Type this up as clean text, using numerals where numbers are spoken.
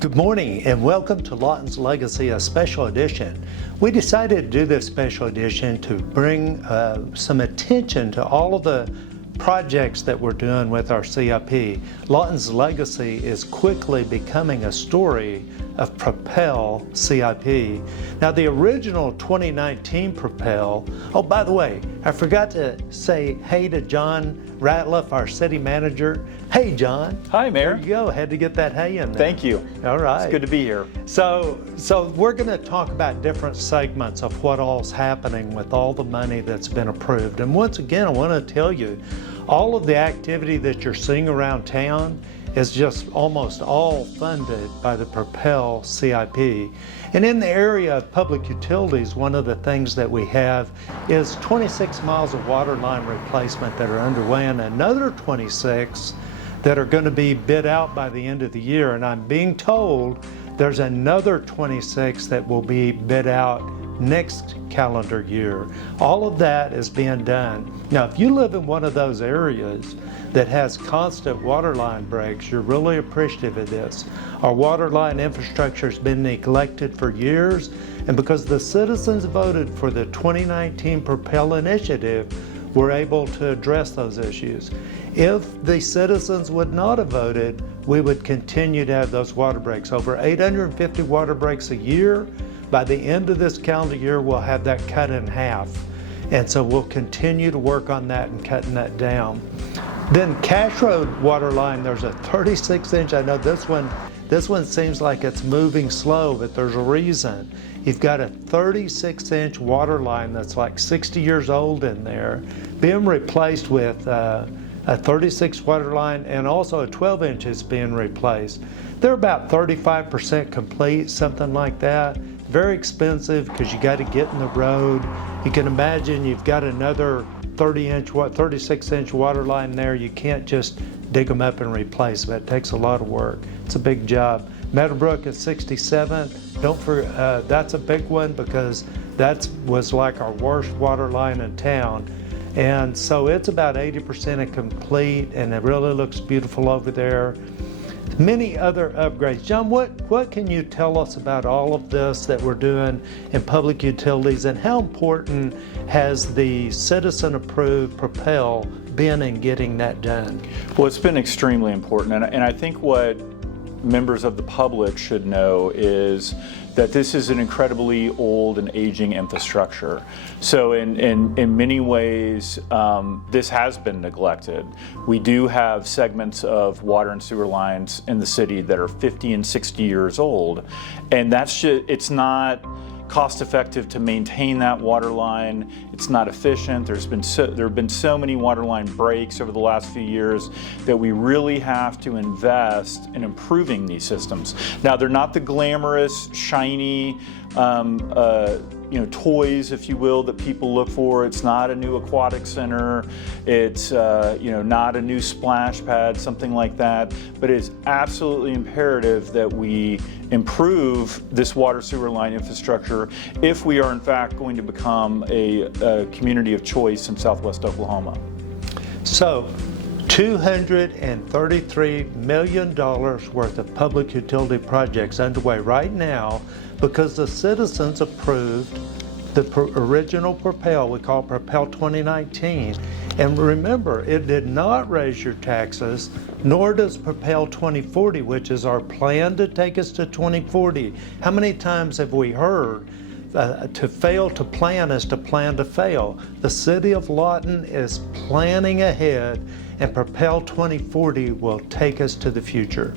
Good morning and welcome to Lawton's Legacy, a special edition. We decided to do this special edition to bring some attention to all of the projects that we're doing with our CIP. Lawton's Legacy is quickly becoming a story of PROPEL CIP. Now the original 2019 PROPEL, oh by the way, I forgot to say hey to John Ratliff, our city manager. Hey John. Hi Mayor. There you go, had to get that hey in there. Thank you. All right. It's good to be here. So we're going to talk about different segments of what all's happening with all the money that's been approved. And once again, I want to tell you, all of the activity that you're seeing around town is just almost all funded by the PROPEL CIP. And in the area of public utilities, one of the things that we have is 26 miles of water line replacement that are underway and another 26 that are going to be bid out by the end of the year. And I'm being told there's another 26 that will be bid out next calendar year. All of that is being done. Now, if you live in one of those areas that has constant water line breaks, you're really appreciative of this. Our water line infrastructure has been neglected for years, and because the citizens voted for the 2019 PROPEL initiative, we're able to address those issues. If the citizens would not have voted, we would continue to have those water breaks. Over 850 water breaks a year. By the end of this calendar year, we'll have that cut in half. And so we'll continue to work on that and cutting that down. Then Cache Road Waterline, there's a 36-inch, I know this one seems like it's moving slow, but there's a reason. You've got a 36-inch water line that's like 60 years old in there, being replaced with a 36 water line, and also a 12 inch is being replaced. They're about 35% complete, something like that. Very expensive because you got to get in the road. You can imagine you've got another 36-inch water line there. You can't just dig them up and replace them. It takes a lot of work. It's a big job. Meadowbrook is 67. That's a big one because that was like our worst water line in town. And so it's about 80% complete, and it really looks beautiful over there. Many other upgrades. John, what can you tell us about all of this that we're doing in public utilities, and how important has the citizen-approved PROPEL been in getting that done? Well, it's been extremely important, and I think what members of the public should know is that this is an incredibly old and aging infrastructure. So in many ways, this has been neglected. We do have segments of water and sewer lines in the city that are 50 and 60 years old, and it's not cost effective to maintain that water line. It's not efficient. There have been so many water line breaks over the last few years that we really have to invest in improving these systems. Now, they're not the glamorous, shiny, toys, if you will, that people look for. It's not a new aquatic center. It's not a new splash pad, something like that. But it's absolutely imperative that we improve this water sewer line infrastructure if we are in fact going to become a community of choice in Southwest Oklahoma. So, $233 million worth of public utility projects underway right now because the citizens approved the original PROPEL, we call PROPEL 2019. And remember, it did not raise your taxes, nor does PROPEL 2040, which is our plan to take us to 2040. How many times have we heard to fail to plan is to plan to fail? The City of Lawton is planning ahead, and PROPEL 2040 will take us to the future.